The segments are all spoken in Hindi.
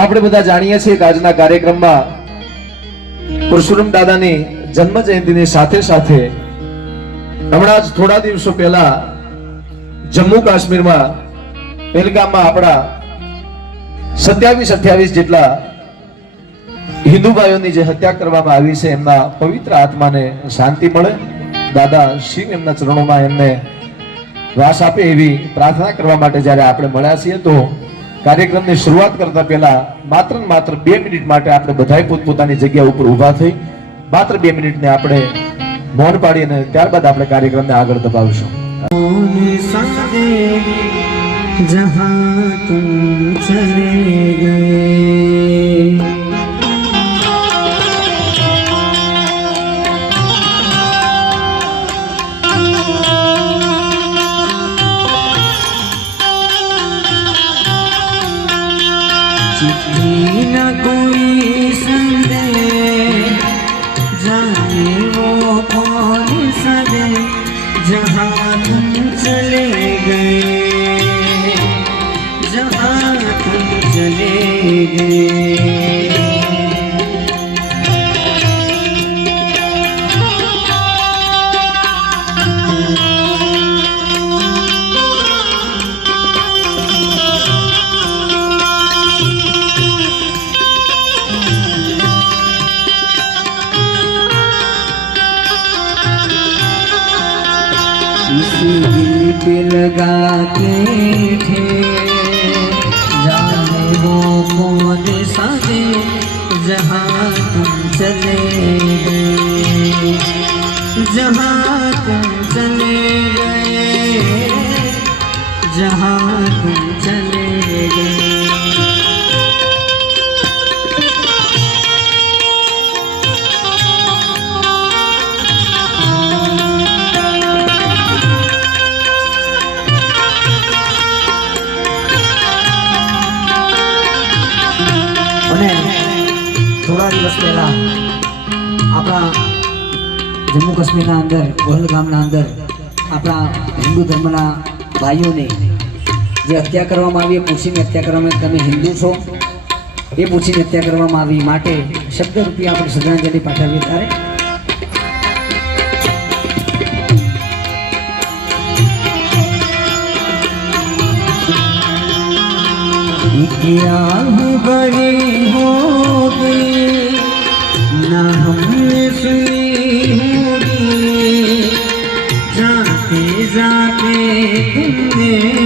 આપણે બધા જાણીએ છીએ કે આજના કાર્યક્રમમાં પરશુરામ દાદાની જન્મ જયંતિની સાથે સાથે હમણાં જ થોડા દિવસો પહેલા જમ્મુ કાશ્મીરમાં પહેલગામમાં આપણા સત્યાવીસ અઠ્યાવીસ જેટલા હિન્દુ ભાઈઓની જે હત્યા કરવામાં આવી છે, એમના પવિત્ર આત્માને શાંતિ મળે. દાદા શિવ એમના ચરણોમાં એમને વાસ આપે એવી પ્રાર્થના કરવા માટે જ્યારે આપણે મળ્યા છીએ, તો કાર્યક્રમની શરૂઆત કરતા પહેલા માત્ર ને માત્ર બે મિનિટ માટે આપણે બધાએ પોતપોતાની જગ્યા ઉપર ઊભા થઈ માત્ર બે મિનિટને આપણે મૌન પાડી અને ત્યારબાદ આપણે કાર્યક્રમને આગળ દબાવીશું જહાં તુમ ચલે ગયે. पे लगा के थे। जाने वो कौन सादे जहाँ तुम चले गए। जहाँ થોડા દિવસ પહેલા આપણા જમ્મુ કાશ્મીરના અંદર પહલગામના અંદર આપણા હિન્દુ ધર્મના ભાઈઓને જે હત્યા કરવામાં આવી એ પૂછીને હત્યા કરવામાં આવી, તમે હિન્દુ છો એ પૂછીને હત્યા કરવામાં આવી માટે શબ્દ રૂપિયા આપણે શ્રદ્ધાંજલિ પાઠવીએ ત્યારે क्या बड़ी होगी ना हमने सुनी होगी जाते जाते तुमने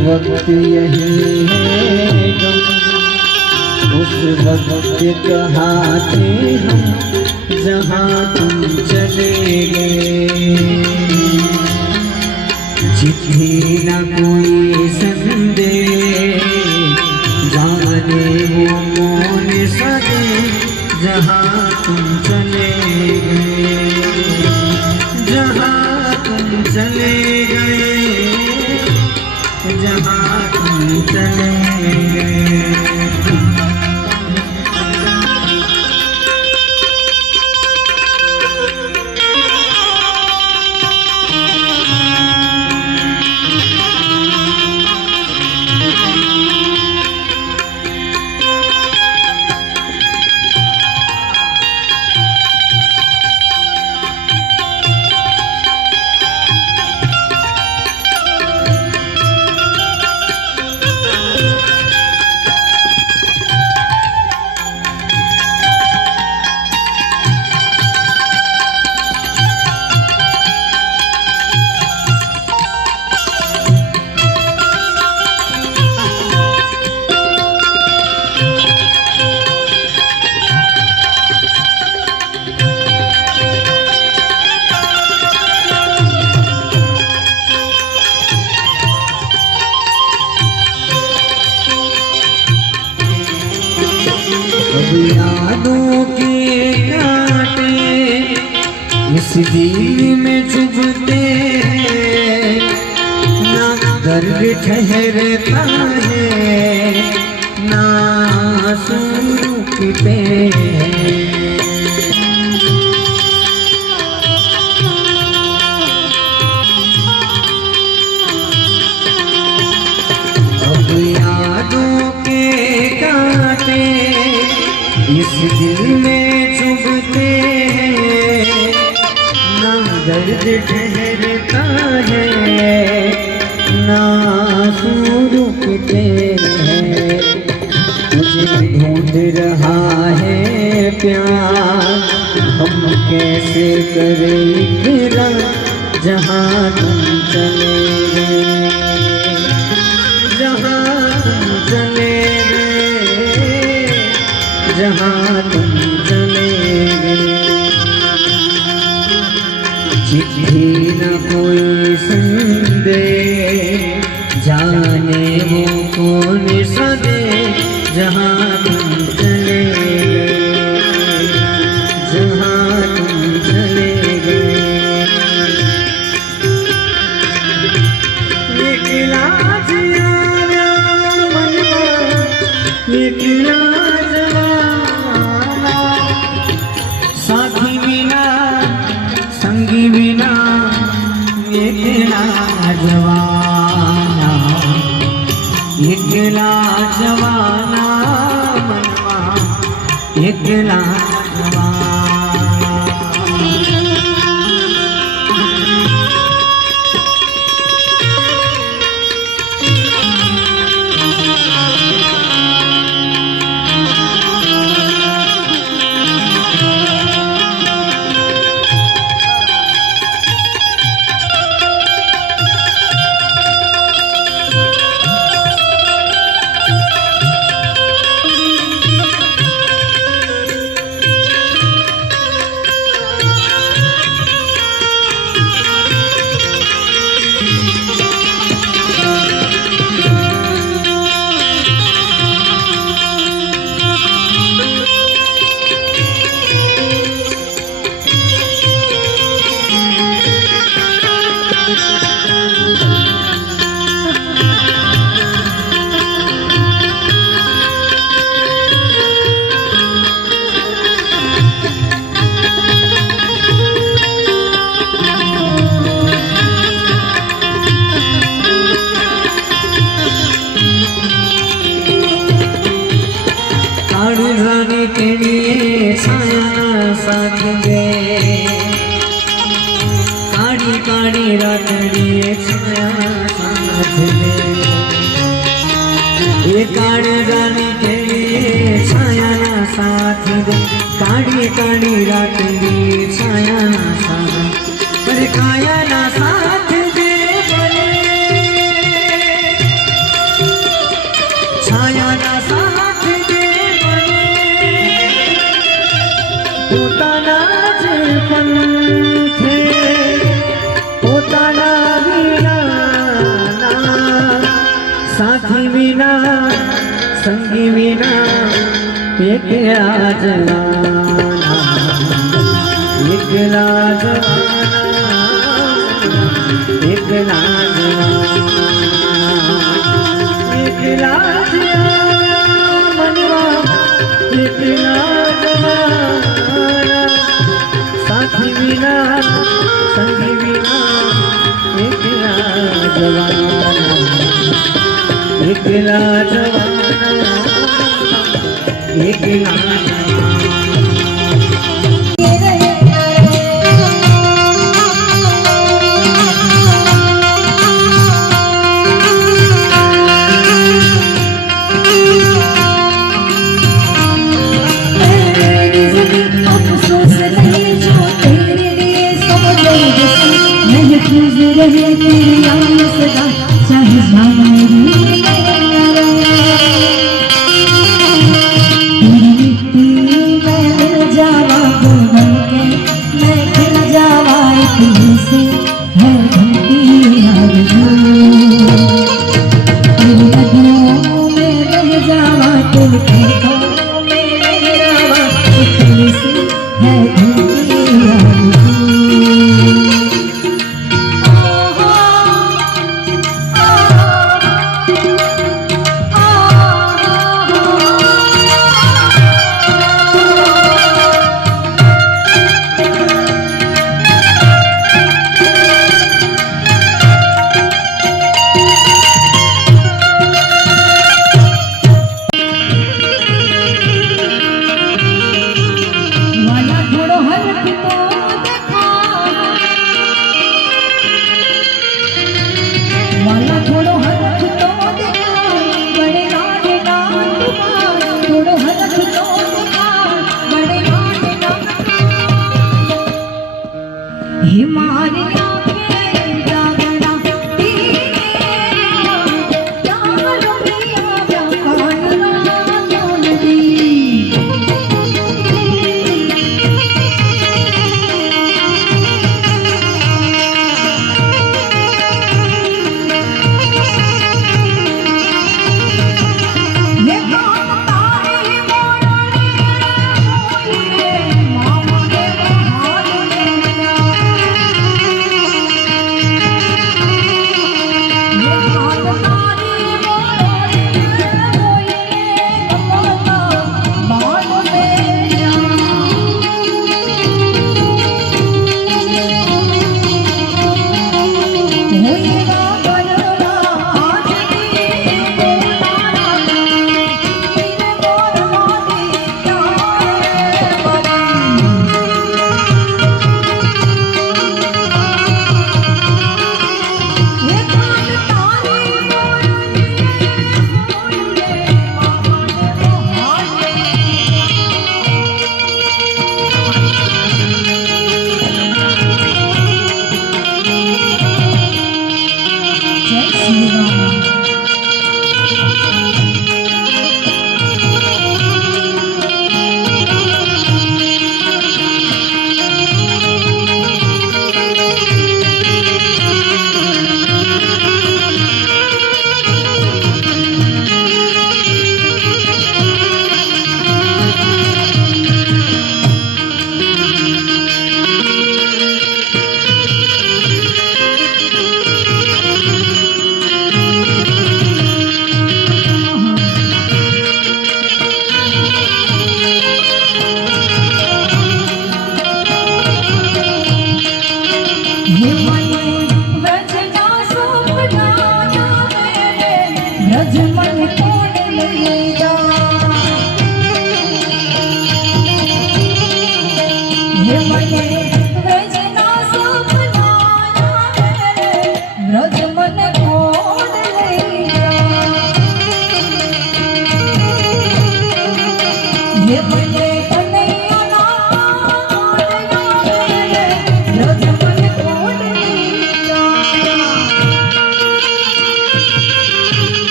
वक्त यही है उस वक्त कहा थे हम, जहाँ तुम चले गए। जितनी न कोई संदेश अब के कांटे इस दिल में चुभते ना दर्द ठहरता है ना सूखते हैं। इस दिल में चुभते हैं, ना दर्द ठहरता है, ना रुकते हैं। मुझे ढूंढ रहा है प्यार, हम कैसे करें इकरार जहाँ तुम चले। जहाँ तुम चले गए चिट्ठी न कोई संदे जाने वो कौन सदे जहाँ એકલા જવાના મનમાં એકલા એકલા જવાના એકલા જવાના એકલા જવાના એકલા एक ना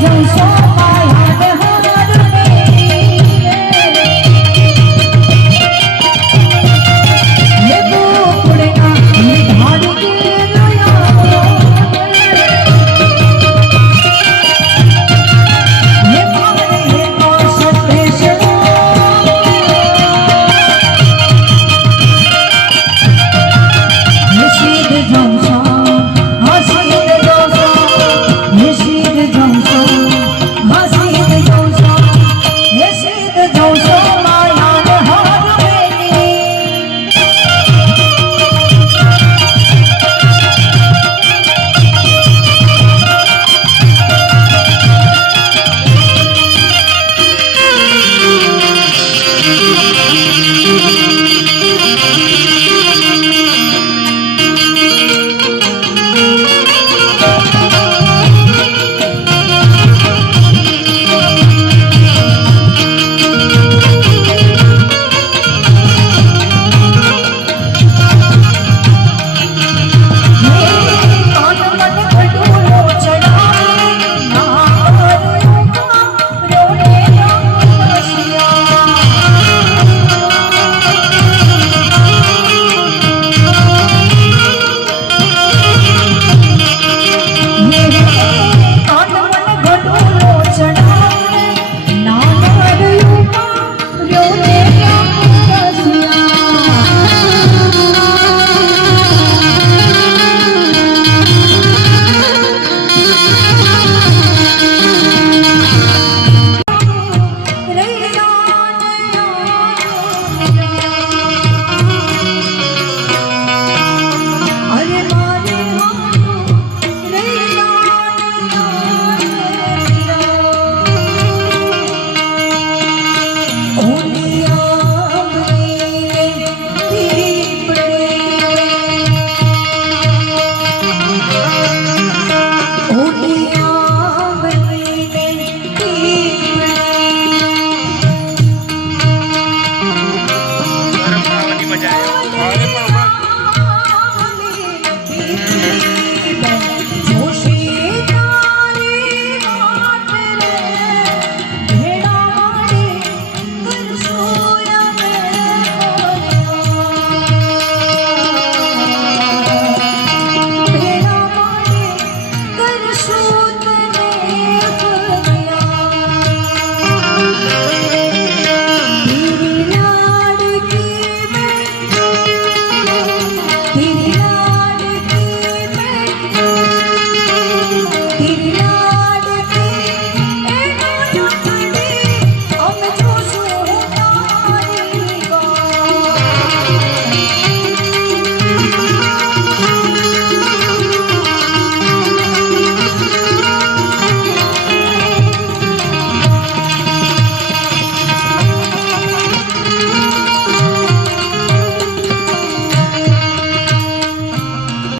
阳光